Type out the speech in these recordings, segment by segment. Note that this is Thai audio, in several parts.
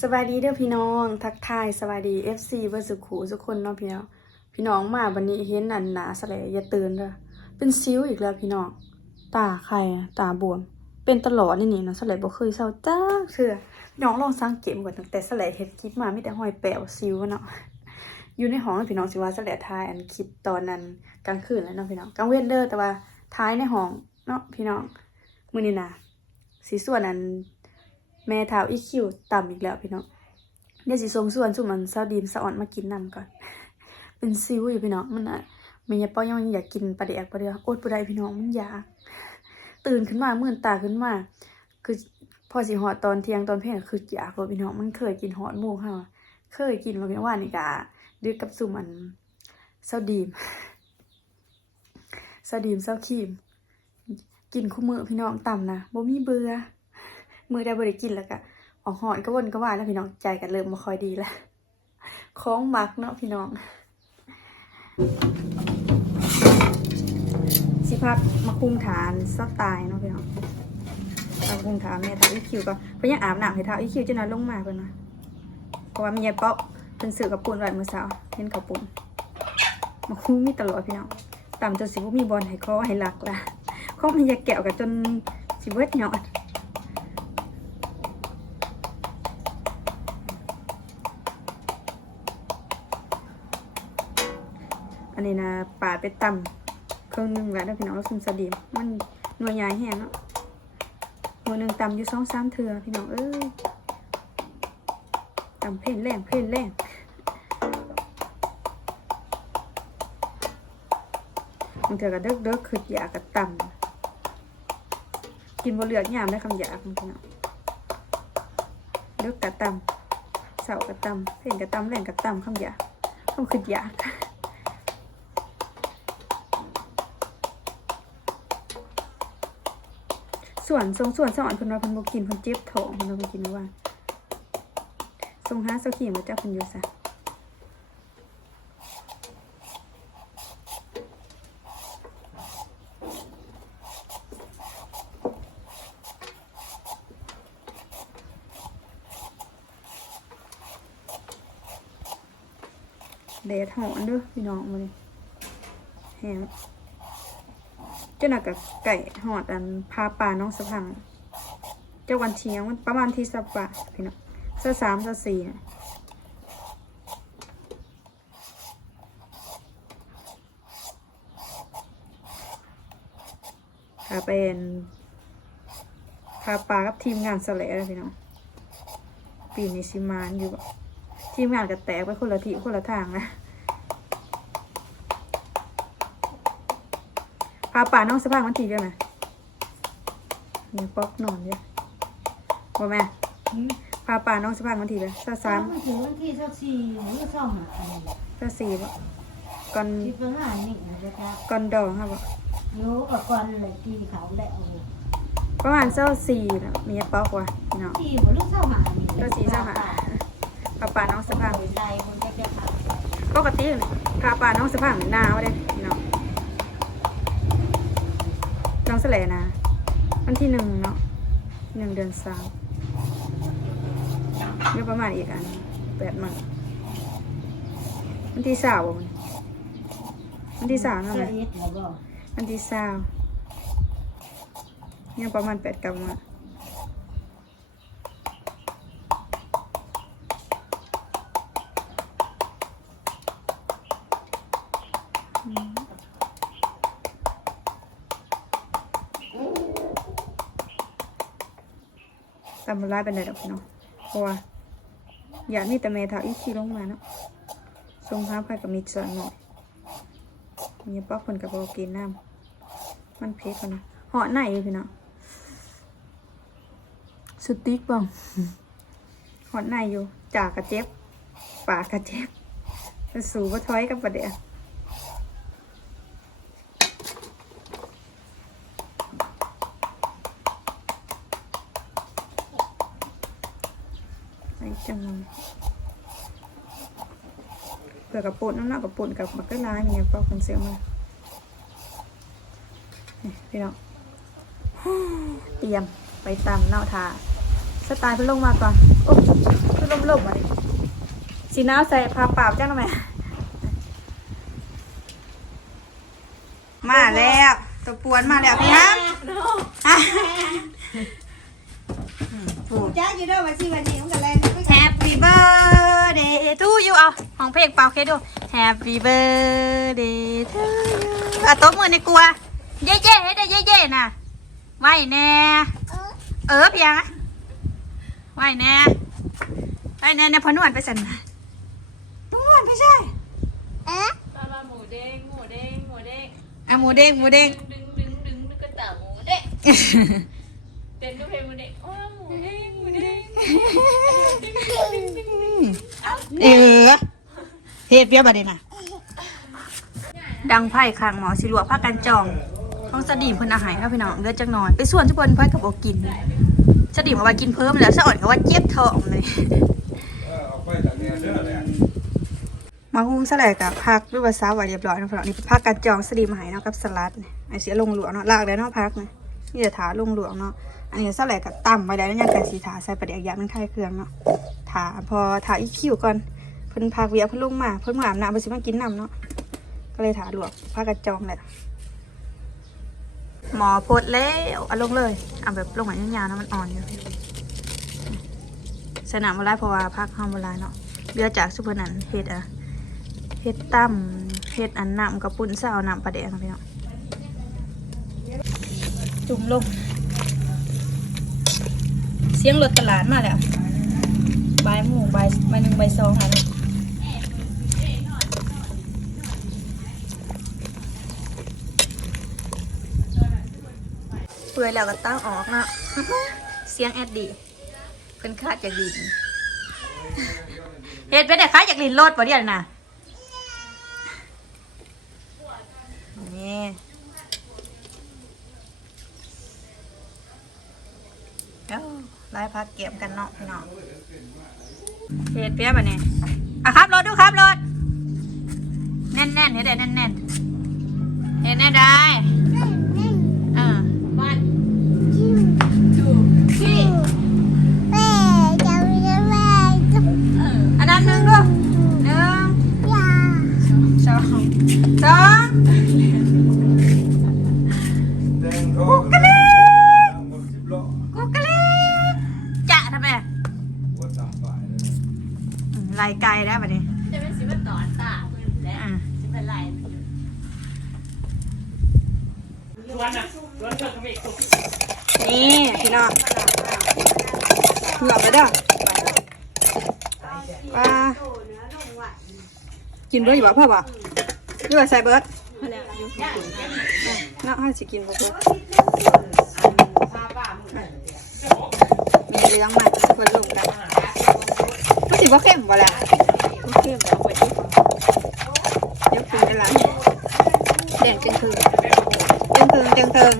สวัสดีเด้อพี่น้อง ทักทายสวัสดี FC เบอร์สุขูทุกคนเนาะพี่น้องพี่น้องมาวันนี้เห็นอันหนาสะเลยอย่าตื่นเด้อเป็นซิ้วอีกแล้วพี่น้องตาใครตาบวม เป็นตลอดนี่นี่เนาะสะเลยบ่เคยเศร้าจ้าเชื่อน้องลองสังเกตก่อนตั้งแต่สะเลยเฮ็ดคลิปมาไมีแต่หอยแปะซิวเนาะอยู่ในห้องพี่น้องสิว่าสะเลยทายอันคลิปตอนนั้นกลางคืนแล้วเนาะพี่น้องกลางเว้นเด้อแต่ว่าท้ายในห้องเนาะพี่น้องมื้อนี้นะสีส่วนอัน แม่เท้าอีคิวต่ำอีกแล้วพี่น้องเดี๋ยวสิส่งส่วนสุ่มมันซาดีมสะอ่อนมากินนำก่อน เป็นซิวอยู่พี่น้องมันอะมันยาเป้ายังอยากกินปลาเดียกปลาเดียวอดปลาได้พี่น้องมันอยากตื่นขึ้นมาเมื่นตาขึ้นมา คือพอสิหอดตอนเที่ยงตอนเพลงคืออยากเลยพี่น้องมันเคยกินหอดหมูค่ะเคยกินมาพี่น้อว่านี่กะดื้อกับสุ่มอันซาดีมซาดีมซาครีม กินคู่มือพี่น้องต่ำนะบ่มีเบื่อ มือได้บริกินแล้วก็ออกหอนก็วนก็ว่าแล้วพี่น้องใจกันเริ่มมาคอยดีแล้วคล้องมักเนาะพี่น้องสิพักมาคุมฐานสไตล์เนาะพี่น้องมาคุมฐานแม่ท้าอีคิวก็เพิ่นยังอาบน้ำให้ท้าอีคิวจนนั้นลงมาเพิ่นนะเพราะว่ามียายเป๊าเพิ่นซื้อกับปุ่นไว้เมื่อเช้าเห็นกับปุ่นมาคุมมีตลอดพี่น้องต่ำจนสิบ่มีบอลให้คอให้หลักละข้อมันยาแกวกับจนสิเบิดหยอด อันนี้นะป่าไปตำเครื่องหนึงแล้วเด้อพี่น้องแล้วซึ่งสดีมมันหน่วยใหญ่แห้งเนาะหน่วยหนึ่งตำอยู่สองสามเถื่อพี่น้องเอ้ยตำเพ่นแรงเพ่นแรงบางเถื่อก็เด็กเด็กคืออยากกับตำกินบ่เหลือกยามได้คำอยากพี่น้องเด็กกับตำเสากับตำเพ่นกับตำแรงกับตำคำอยากคำคืออยาก ส่วนทรงส่วนสอนเพิ่นว่าเพิ่นบ่กินเพิ่นเจ็บท้องเพิ่นว่าเพิ่นกินว่าทรงหาเสาขีมาจักเพิ่นอยู่ซะแดดหอนเด้อพี่น้องมื้อนี้แฮม จ้าหน้ากับไก่หอดอันพาป่าน้องสะพัง เจ้าวันเชียงมันประมาณที่สับปะพี่น้องสื้อสามสื้อสี่น่ะเป็นพาปลากับทีมงานสแลเลยพี่น้องปีนี้สิมานอยู่บ่ทีมงานกับแตกไปคนละทีคนละทางนะ พาป่าน้องสะพางวันทีเดียวนะมีป๊อกนอนเยอะบ่แม่พาป่าน้องสะพางวันทีเดียวซาสาสามมถึงวันที่เท่าสี่หรือเท่าหาอะไรซาสี่บ่ก่อนที่เป็นหานี่นะครับก่อนดองครับบ่โยกับก่อนเลยตีเขาแหละโอ้ประมาณเจ้าสี่นะมีป๊อกว่ะพี่น้องที่บ่รู้เท่าหานี่เจ้าสี่เจ้าหาพาป่าน้องสะพางใจมันจะจะขาดปกติเลยพาป่าน้องสะพางหนาวเด้พี่น้อง น้องสแลนะ วันที่หนึ่งเนาะหนึ่งเดือนสามเดี๋ยวประมาณอีกอันแปดมันวันที่สาวบ่มันวันที่สามนั่นแหละเอ็ดหรือบ่วันที่สาวยังประมาณแปดกำมา ตำร้ายเป็นไรดอกพี่น้องเพราะว่าอยากนี่แต่เมทาอีกทีลงมาเนาะทรงท้าไผ่กับมีส่วนหน่อยมีป๊อกคนกับบอกกินน้ำมันเพชรกันนะเหาะไหนอยู่พี่น้องสติ๊กบ้างเหาะไหนอยู่จากกระเจ็บปากกระเจ็บสูบะท้อยกับประเดี๋ยวใส่จังเลยเผื่อกระปุนน้ำหนักกระปุนกับมักกะลายเนี่ยป๊อกคนเสียมานี่พี่น้องเตรียมไปตำเนาะทาสไตล์เพิ่นลงมาก่อนโอ้เพิ่นคือลมๆอะสีน้าใส่ผ้าเปล่าจ้างทำไมมาแล้วตัวปวนมาแล้วพี่ฮัมอะถูกจ้าอยู่ด้วยวันที่วันนี้ ของเพลงเป่าเคสดู Happy birthday to you อะตบมือในกลัว เย่เย่ให้ได้เย่เย่น่ะไหวแน่ เออเพียงอะไหวแน่ไหวแน่เนี่ยพอนวดไปสันนะนวดไม่ใช่ปลาหมูเด้งหมูเด้งหมูเด้งอะหมูเด้งหมูเด้งดึงดึงดึงดึงกระต่ายหมูเด้งเต้นก็เพลงหมูเด้งโอ้หมูเด้งหมูเด้ง เออ เฮ็ดเปียบัดนี้น่ะดังไพ่ข้างหมอสิลวกผ้ากันจองของสดีมเพิ่นอาหารครับพี่น้องเลือดจักหน่อยไปส่วนทุกคนเพิ่นกับบ่กินสดีมเอาไว้กินเพิ่มแล้วสะอ่อนก็ว่าเจ็บท้องเลยเอาไปจากเนี่ยเด้อเนี่ยมาหุ้มสลัดกับผักด้วยภาษาไว้เรียบร้อยนะพี่น้องนี่เป็นผักกันจองสดีมหายเนาะกับสลัดเนี่ยไอเสียลงหลวงเนาะลากได้เนาะผักเนี่ยนี่จะถาลงหลวงเนาะอันนี้สลัดกับต่ำไว้แล้วยังกันสีถาใส่ประเดี๋ยวยามันคลายเครื่องเนาะถาพอถาอีคิวก่อนเพิ่นพากเวียเพิ่นลงมา เพิ่นมาอาบน้ำเพิ่นสิมากินน้ำเนาะก็เลยถาลวกผักกันจองแหละหมอพดแล้วเอาลงเลยเอาแบบลงหายยาวๆนะมันอ่อนอยู่สนามอะไรเพราะว่าพักห้องเวลาเนาะเรือจากสุพรรณนันเฮ็ดอะเฮ็ดตั้มเฮ็ดอันน้ำกระปุ่นเสาวน้ำปลาแดงนะพี่น้องจุ่มลง เสียงรถตลาดมาแล้วใบหมูใบใบหนึ่งใบสองค่ะ เปื่อยแล้วก็ตั้งออกนะเสียงแอดดีเพิ่นคาดจากดินเฮ็ดเป็นแต่คาดจากลินโลดบ่เดียวนะนี่เอ้าไล่พักเก็บกันเนาะพี่น้องเฮ็ดเปียบอันนี้อะครับรถดูครับรถแน่นแน่นๆเฮ็ดได้แน่นแน่นๆเฮ็ดแน่ได้ ปลากินเบิร์ดอยู่บ่พ่อบ่หรือว่าใส่เบิร์ดเนาะให้สิกินบ่เบิร์ดมีเลี้ยงมาเพิ่อนลงกันก็สิบ่เข้มบ่ล่ะบ่เข้มแล้วเปิดเดี๋ยวกินกันหลายแดงจึงคือจึงคือจึงคือ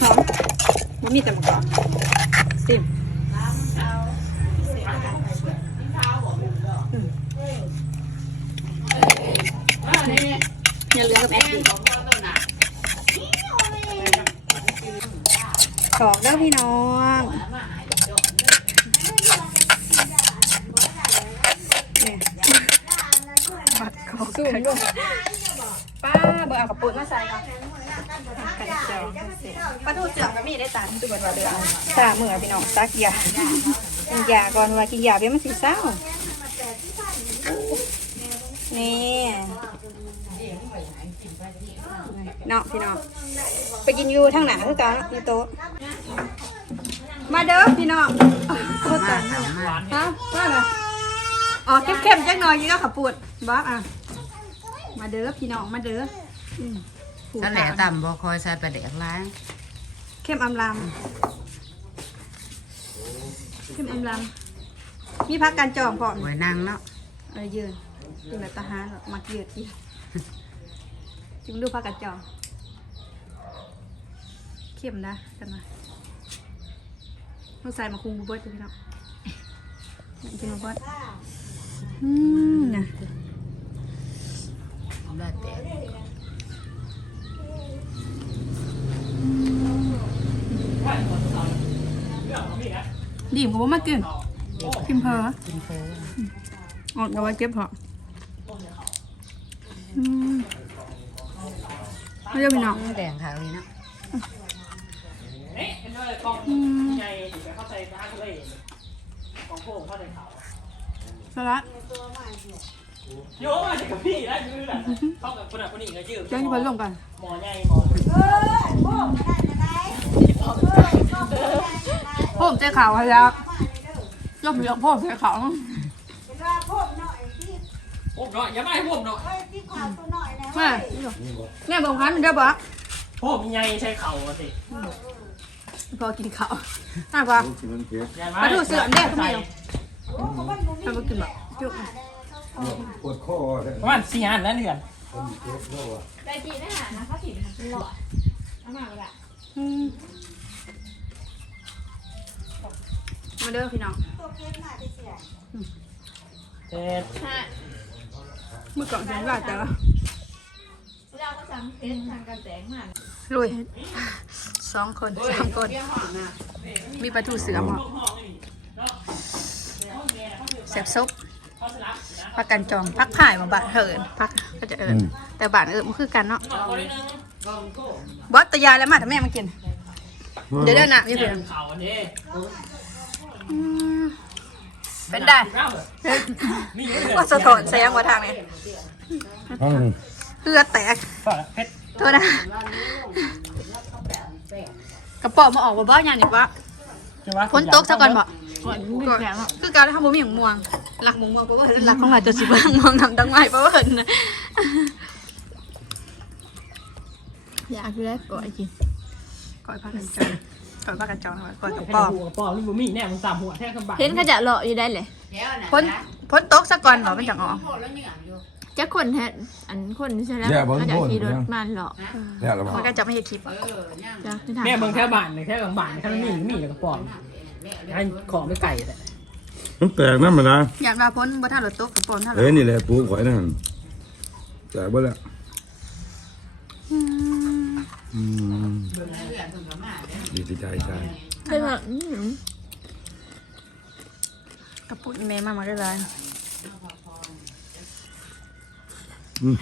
หอมมันมีแต่มะกอกซิมอืมอย่าลืมกับแอดดิขอกเด้อพี่น้องเนี่ยบัดขอก สูงด้วยป้าเบอร์เอากระปุกมาใส่ครับปลาทูเสือกก็มีได้ตาที่ตัวเราเดือดตาเมื่อพี่น้องซักยากินยาก่อนว่ากินยาเบี้ยมันสีเศร้านี่เนาะพี่น้องไปกินอยูทั้งหนาคือกันในโต๊ะมาเด้อพี่น้องโต๊ะกันฮะว่าไงอ๋อเข้มๆจังหน่อยยี่ก็ขับปวดบ้าอะ มาเด้อพี่น้องมาเด้ออืมผู้นั่นแหละต่ำบ่คอยใส่ปลาแดกล้างเข้มอำลำเข้มอำลำมีพักการจองพร้อมไว้นั่งเนาะเออยืนยืนแบบทหารแบบมักยืดที่จึงดูพักการจองเข้มนะกันมาต้องใส่มาคุงบูเบิร์ตพี่น้องนี่กินมาเบิร์ตอืมนะำลาแตกดีมก็ว่ามากินกินเพอกินเพอออกับว่าเก็บเพออืมเรียกพี่น้องแดงขาวเลยนะสละ โยมมาจากพี่ได้มือน่ะเข้ากับคนอะคนนี้ก็ชื่อเจ้าที่เพิ่นลงกันหมอใหญ่หมอเออพวกมันได้จะได้เออพวกมันได้จะได้พ่อผมใจขาวให้ยักยอมยอมพ่อใจขาวเป็นว่าพวกหน่อยที่ผมหน่อยอย่ามาให้ผมหน่อยเอ้ยที่ขาวตัวหน่อยนะแม่แม่บอกพันเด้อบ่ผมใหญ่ใช้เข่าสิพอกินข้าวน่าปะลูกมันเก็บอย่ามาดูเสือเด้ก็มีโอ้เขามันบ่มีถ้าบ่กินแบบจุ๊บ ปวดคอเลยประมาณสี่อันแล้วเดือนคนเก็บแล้วอะได้จีนอาหารนะเขาถิ่นเป็นหลอดเอามาเลยอะอืมมาเด้อพี่น้องตัวเก็บหน้าได้เสียเจ็ดฮะเมื่อก่อนฉันว่าแต่ว่าเราก็สั่งเต้นทางการแสงมาลุยสองคนสามคน มีปลาทูเสือหมดแซ่บซุป พักกันจองพักผ่ายมาบะเหินพักก็จะเอิญแต่บ้านเอิญมันคือกันเนาะบอสตะยายแล้วมาแต่แม่มากิน เดี๋ยวเดี๋ยวนะพี่เพื่อนเข่าอันนี้อืมเป็นได้มีเยอะเลยว่าสะท้อนแสงว่าทางนี้อืมเพื่อแตกก็เพชรโทษนะกระป๋องมาออกบ่บ้าอย่างนี้วะพ้นตกซะก่อนบ่ คือการทำบ่มีหยังม่วงหลักหมงม่วงเพราะว่าเหินหลักของหลายตัวสิเบิ่งมองนำดังไม้เพราะว่าเหินนะอยากอยู่ได้ก่อยกินก่อยผ้ากันจองก่อยผ้ากันจองนะก่อยกระให้ป๋อดูกระป๋องนี่บุมี่แน่มึงตามหัวแท้ข้างบ้าเห็นขาจะเลาะอยู่ได้เลยแล้นพ้นพ้นตกซะก่อนบ่มันจังออกโคตรแล้วเหงื่อจะคนแทนอันคนใช่แล้วเขาจะขี่รถมาเลาะแล้วเราบอมันก็จะไม่เห็นคลิปจ้ะแม่เบิ่งแค่บ้านเลยแค่กลางบ้านแค่มีมีแล้วกระป๋อง ให้ของไม่ไก่แต่มันแตกนั่นมานะอยากมาพ้นบ่ท่ารถตกกระป๋องท่ารถเอ้ยนี่แหละปูข่อยนั่นแตกบ่แล้วอืมอืมเบิ่งแล้วเหงื่อเพิ่นก็มาเด้อดีใจใจเคยแบบอืมกระปุกแม่มามาได้เลยอืม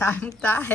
ตายตาย